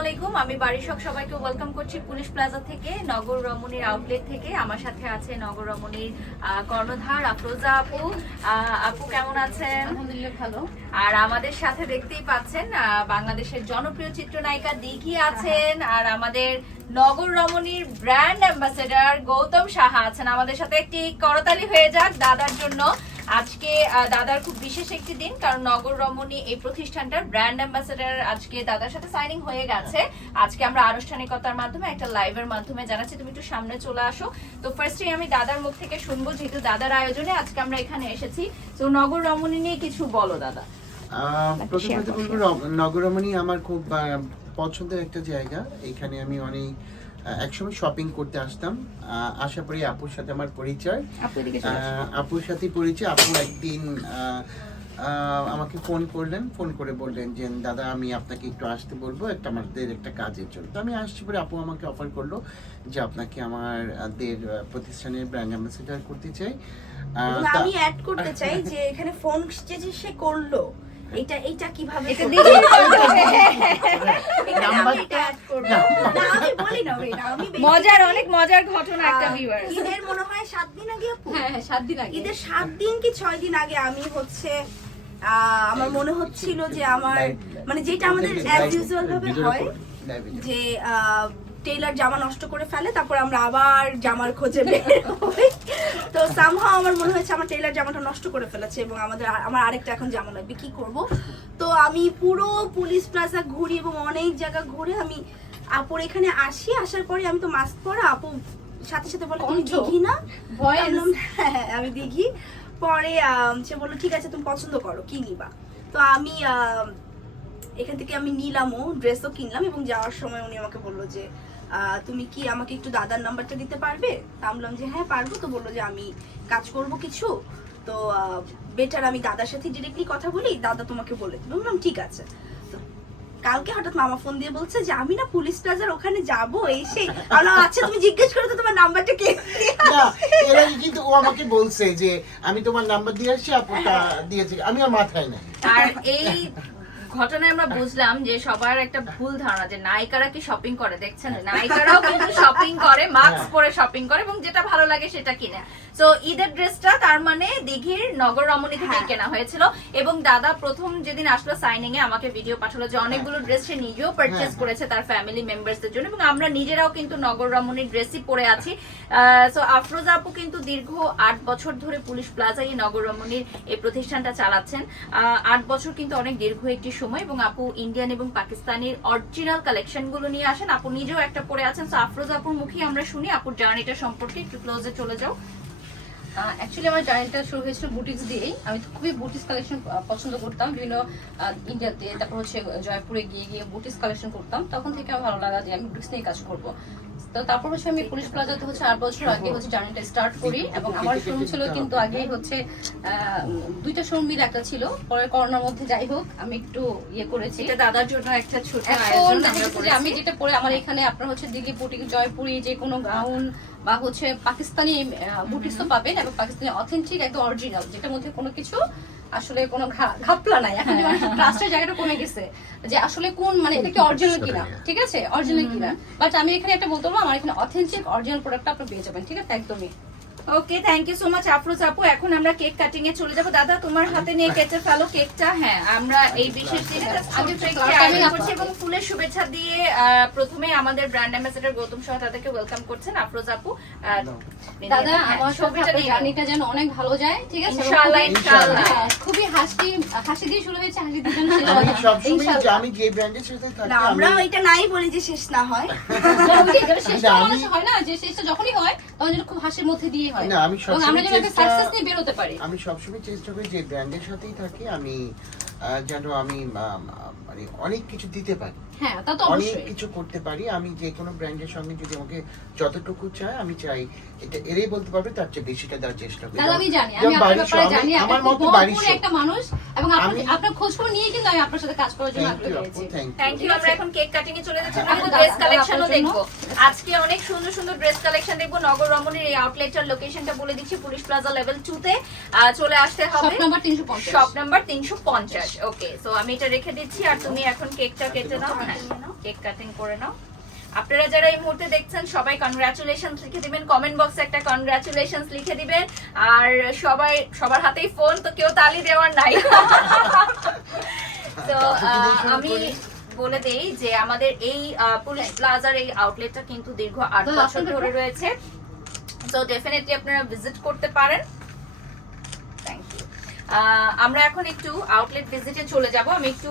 আলাইকুম। আমি বাড়ির সব সবাইকে ওয়েলকাম করছি পুলিশ প্লাজা থেকে নগর রমণীর আউটলেট থেকে। আমার সাথে আছে নগর রমণীর কর্ণধার আফরোজা আপু। আপু কেমন আছেন? আলহামদুলিল্লাহ ভালো। আর আমাদের সাথে দেখতেই পাচ্ছেন বাংলাদেশের জনপ্রিয় চিত্রনায়িকা দিঘি আছেন। আর আমাদের নগর রমণীর ব্র্যান্ড অ্যাম্বাসেডর গৌতম সাহা আছেন। আমাদের সাথে একটি করতালি হয়ে যাক দাদার জন্য। আজকে দাদার খুব বিশেষ একটি দিন কারণ নগর রমণী এই প্রতিষ্ঠানটার ব্র্যান্ড অ্যাম্বাসেডর আজকে দাদার সাথে সাইনিং হয়ে গেছে। আজকে আমরা আনুষ্ঠানিকতার মাধ্যমে একটা লাইভের মাধ্যমে জানাচ্ছি। তুমি একটু সামনে চলে আসো। তো ফার্স্টে আমি দাদার মুখ থেকে শুনব যেহেতু দাদার আয়োজনে আজকে আমরা এখানে এসেছি। তো নগর রমণী নিয়ে কিছু বলো দাদা। প্রথমত বলব নগরমণি আমার খুব পছন্দের একটা জায়গা। এখানে আমি অনেক একসময় শপিং করতে আসতাম। আশা করি আপুর সাথে আমার পরিচয়। আপুর সাথে পরিচয় আপু একদিন আমাকে ফোন করলেন ফোন করে বললেন যে দাদা আমি আপনাকে একটু আসতে বলব একটা আমাদের একটা কাজের জন্য। তো আমি আসছি পরে আপু আমাকে অফার করল যে আপনাকে আমার দের প্রতিষ্ঠানের ব্র্যান্ড অ্যাম্বাসেডার করতে চাই। আমি অ্যাড করতে চাই যে এখানে ফোন যে যে সে করল এটা এটা কীভাবে মজার অনেক মজার ঘটনা একটা ভিউয়ার ঈদের মনে হয় সাত দিন আগে হ্যাঁ হ্যাঁ সাত দিন আগে। ঈদের সাত দিন কি ছয় দিন আগে আমি হচ্ছে আমার মনে হচ্ছিল যে আমার মানে যেটা আমাদের অ্যাজ ইউজুয়াল ভাবে হয় যে টেইলার জামা নষ্ট করে ফেলে তারপর আমরা আবার জামার খোঁজে বের হই। তো সামহাও আমার মনে হয়েছে আমার টেইলার জামাটা নষ্ট করে ফেলেছে এবং আমাদের আমার আরেকটা এখন জামা লাগবে কি করব? তো আমি পুরো পুলিশ প্লাজা ঘুরি এবং অনেক জায়গা ঘুরে আমি আপুর এখানে আসি আসার পরে আমি তো মাস্ক পরা আপু সাথে সাথে বলে তুমি। দিঘি না? হ্যাঁ হ্যাঁ, আমি দিঘি পরে সে বলল ঠিক আছে তুমি পছন্দ করো কি নিবা? তো আমি এখান থেকে আমি নিলামও ড্রেসও কিনলাম এবং যাওয়ার সময় উনি আমাকে বলল যে তুমি কি আমাকে একটু দাদার নাম্বারটা দিতে পারবে? তা বললাম যে হ্যাঁ পারব। তো বলল যে আমি কাজ করব কিছু। তো বেটার আমি দাদার সাথে ডিরেক্টলি কথা বলি দাদা তোমাকে বলে দেবে বললাম ঠিক আছে। কালকে হঠাৎ মামা ফোন দিয়ে বলছে যে আমি না পুলিশ প্লাজার ওখানে যাব এসে। আমি আচ্ছা তুমি জিজ্ঞেস করো তো তোমার নাম্বারটা কে? না এর আগে কিন্তু ও আমাকে বলছে যে আমি তোমার নাম্বার দিয়ে আসছি আপুটা দিয়েছে। আমি আর মাথায় নাই। আর এই ঘটনায় আমরা বুঝলাম যে সবার একটা ভুল ধারণা যে নায়িকারা কি শপিং করে দেখছেন নায়িকারাও কিন্তু শপিং করে মাস্ক হ্যাঁ। পরে শপিং করে এবং যেটা ভালো লাগে সেটা কিনে তো ঈদের ড্রেসটা তার মানে দিঘির নগর রমণী থেকে হ্যাঁ। কেনা হয়েছিল এবং দাদা প্রথম যেদিন আসলো সাইনিং এ আমাকে ভিডিও পাঠালো যে অনেকগুলো ড্রেস সে নিজেও পারচেজ হ্যাঁ। করেছে তার ফ্যামিলি মেম্বারসদের জন্য এবং আমরা নিজেরাও কিন্তু নগর রমণীর ড্রেসই পরে আছি। সো আফরোজা আপু কিন্তু দীর্ঘ আট বছর ধরে পুলিশ প্লাজা এই নগর রমণীর এই প্রতিষ্ঠানটা চালাচ্ছেন। আহ, আট বছর কিন্তু অনেক দীর্ঘ একটি সময় এবং আপু ইন্ডিয়ান এবং পাকিস্তানের অরিজিনাল কালেকশনগুলো নিয়ে আসেন। আপু নিজেও একটা পরে আছেন। সো আফরোজা আপুর মুখেই আমরা শুনি। আপুর জার্নিটা সম্পর্কে একটু ক্লোজে চলে যাও। অ্যাকচুয়ালি আমার জার্নিটা শুরু হয়েছিল বুটিক্স দিয়েই। আমি তো খুবই বুটিক্স কালেকশন পছন্দ করতাম। বিভিন্ন ইন্ডিয়াতে, তারপর হচ্ছে জয়পুরে গিয়ে গিয়ে বুটিক্স কালেকশন করতাম। তখন থেকে আমার ভালো লাগা যে আমি বুটিক্স নিয়ে কাজ করব। তো তারপর হচ্ছে আমি পুলিশ প্লাজাতে হচ্ছে আট বছর আগে হচ্ছে জার্নিটা স্টার্ট করি এবং আমার শোরুম ছিল কিন্তু আগেই হচ্ছে দুইটা শোরুম মিলে একটা ছিল। পরে করোনার মধ্যে যাই হোক আমি একটু ইয়ে করেছি। এটা দাদার জন্য একটা ছোট এখন আমি যেটা পরে আমার এখানে আপনার হচ্ছে দিল্লি বুটিক জয়পুরি যে কোনো গাউন বা হচ্ছে পাকিস্তানি বুটিক্স তো পাবেন এবং পাকিস্তানি অথেন্টিক একদম অরিজিনাল যেটার মধ্যে কোনো কিছু আসলে কোনো ঘা- ঘাপলা নাই। এখন যেমন ট্রাস্টের জায়গাটা কমে গেছে যে আসলে কোন মানে এটা কি অরিজিনাল কিনা? ঠিক আছে? অরিজিনাল কিনা? বাট আমি এখানে একটা বলতে পারব আমার এখানে অথেন্টিক অরিজিনাল প্রোডাক্টটা আপনি পেয়ে যাবেন ঠিক আছে? একদমই। Okay thank you so much Afroz আপু। এখন আমরা কেক কাটিং এ চলে যাব। দাদা তোমার হাতে নিয়ে কেটে ফেলো কেকটা হ্যাঁ আমরা এই বিশেষ দিনে করছি এবং ফুলের শুভেচ্ছা দিয়ে প্রথমে আমাদের ব্র্যান্ড অ্যাম্বাসেডর গৌতম সহ তাদেরকে ওয়েলকাম করছেন আফরোজ আপু। দাদা হ্যাঁ, আমার জার্নিটা যেন অনেক ভালো যায় ঠিক আছে? ইনশাআল্লাহ, খুবই- ইনশাআল্লাহ। হ্যাঁ, খুবই হাসি হাসি দিয়ে শুরু হয়েছে হাসি দিয়ে যেন শেষ হয়। ইনশাআল্লাহ। আমি যে ব্র্যান্ডের সাথে থাকি না আমরা এটা নাই বলি যে শেষ না হয়। আমি- হয় না যে শেষটা যখনই হয় তখন যেন খুব হাসির মধ্যে দিয়ে হয়। না, আমি এবং আমরা যেন একটা সাকসেস নিয়ে বের হতে পারি। আমি সবসময় চেষ্টা করি যে ব্র্যান্ডের সাথেই থাকি আমি যেন আমি মানে অনেক কিছু দিতে পারি। হ্যাঁ তা তো অনেক কিছু করতে পারি। আমি যে কোনো ব্র্যান্ডের সঙ্গে যদি আমাকে যতটুকু চাই আমি চাই এটা এরাই বলতে পারবে তার চেয়ে বেশিটা দেওয়ার চেষ্টা করি। আমি জানি আমি আপনার ব্যাপারে জানি আমার মতো বাড়ির একটা মানুষ এবং আপনার আপনার খোঁজ খবর নিয়ে কিন্তু আমি আপনার সাথে কাজ করার জন্য আগ্রহী হয়েছি. থ্যাংক ইউ আমরা এখন কেক কাটিং এ চলে যাচ্ছি। আমরা ড্রেস কালেকশনও দেখব। আজকে অনেক সুন্দর সুন্দর ড্রেস কালেকশন দেখব। নগর রমণীর এই আউটলেটটার লোকেশনটা বলে দিচ্ছি পুলিশ প্লাজা লেভেল টু তে। চলে আসতে শপ হবে। শপ নাম্বার তিনশো পঞ্চাশ। ওকে সো আমি এটা রেখে দিচ্ছি আর তুমি এখন কেকটা কেটে নাও। হ্যাঁ কেক কাটিং করে নাও। আপনারা যারা এই মুহূর্তে দেখছেন সবাই কনগ্রাচুলেশন লিখে দিবেন। কমেন্ট বক্সে একটা কনগ্রাচুলেশন লিখে দিবেন। আর সবাই সবার হাতেই ফোন তো কেউ তালি দেওয়ার নাই। তো আমি বলে দেই যে আমাদের এই পুলিশ প্লাজার এই আউটলেটটা কিন্তু দীর্ঘ আট বছর ধরে রয়েছে। তো ডেফিনেটলি আপনারা ভিজিট করতে পারেন। থ্যাংক ইউ আমরা এখন একটু আউটলেট ভিজিটে চলে যাব। আমি একটু